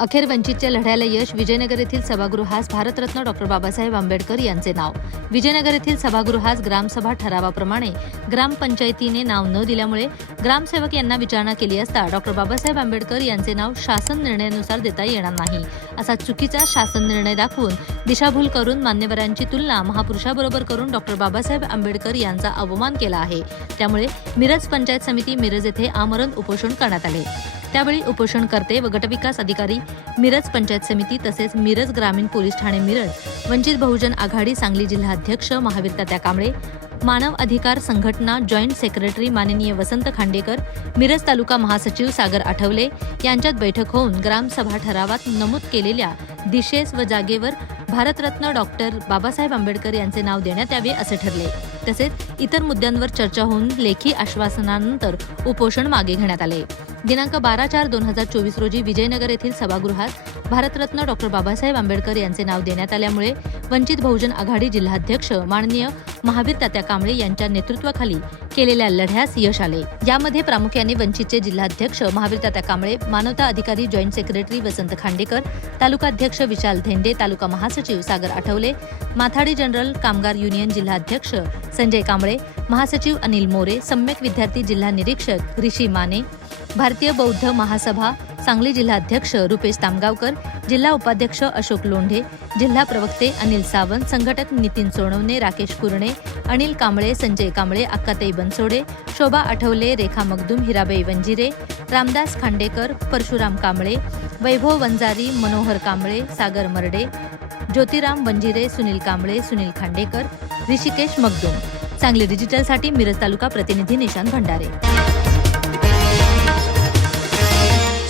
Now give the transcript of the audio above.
अखेर वंचितच्या लढ्याला यश विजयनगर येथील सभागृहास भारतरत्न डॉक्टर बाबासाहेब आंबेडकर यांचे नाव. विजयनगर येथील सभागृहास ग्रामसभा ठरावाप्रमाणे ग्रामपंचायतीने नाव न दिल्यामुळे ग्रामसेवक यांना विचारणा केली असता डॉक्टर बाबासाहेब आंबेडकर यांचे नाव शासन निर्णयानुसार देता येणार नाही. असा चुकीचा शासन निर्णय दाखवून दिशाभूल करून मान्यवरांची तुलना महापुरुषाबरोबर करून डॉक्टर बाबासाहेब आंबेडकर यांचा अवमान केला आहे. त्यामुळे मिरज पंचायत समिती मिरज येथे आमरण उपोषण करण्यात आले. त्यावेळी उपोषणकर्ते व गटविकास अधिकारी मिरज पंचायत समिती तसेच मिरज ग्रामीण पोलीस ठाणे मिरज वंचित बहुजन आघाडी सांगली जिल्हाध्यक्ष महावीर तात्या कांबळे मानव अधिकार संघटना जॉईंट सेक्रेटरी माननीय वसंत खांडेकर मिरज तालुका महासचिव सागर आठवले यांच्यात बैठक होऊन ग्रामसभा ठरावात नमूद केलेल्या दिशेस व जागेवर भारतरत्न डॉक्टर बाबासाहेब आंबेडकर यांचे नाव देण्यात यावे असे ठरले. तसेच इतर मुद्द्यांवर चर्चा होऊन लेखी आश्वासनानंतर उपोषण मागे घेण्यात आले. दिनांक बारा चार दोन हजार चोवीस रोजी विजयनगर येथील सभागृहात भारतरत्न डॉक्टर बाबासाहेब आंबेडकर यांचे नाव देण्यात आल्यामुळे वंचित बहुजन आघाडी जिल्हाध्यक्ष माननीय महावीर तात्या कांबळे यांच्या नेतृत्वाखाली केलेल्या लढ्यास यश आले. यामध्ये प्रामुख्याने वंचितचे जिल्हाध्यक्ष महावीर तात्या कांबळे मानवता अधिकारी जॉईंट सेक्रेटरी वसंत खांडेकर तालुकाध्यक्ष विशाल धेंडे तालुका महासचिव सागर आठवले माथाडी जनरल कामगार युनियन जिल्हाध्यक्ष संजय कांबळे महासचिव अनिल मोरे सम्यक विद्यार्थी जिल्हा निरीक्षक ऋषी माने भारतीय भारतीय बौद्ध महासभा सांगली जिल्हाध्यक्ष रुपेश तामगावकर जिल्हा उपाध्यक्ष अशोक लोंढे जिल्हा प्रवक्ते अनिल सावंत संघटक नितीन सोनवणे राकेश कुरणे अनिल कांबळे संजय कांबळे अक्काताई बनसोडे शोभा आठवले रेखा मगदूम हिराबाई वंजिरे रामदास खांडेकर परशुराम कांबळे वैभव वंजारी मनोहर कांबळे सागर मर्डे ज्योतिराम वंजिरे सुनील कांबळे सुनील खांडेकर ऋषिकेश मगदूम. सांगली डिजिटलसाठी मिरज तालुका प्रतिनिधी निशांत भंडारे.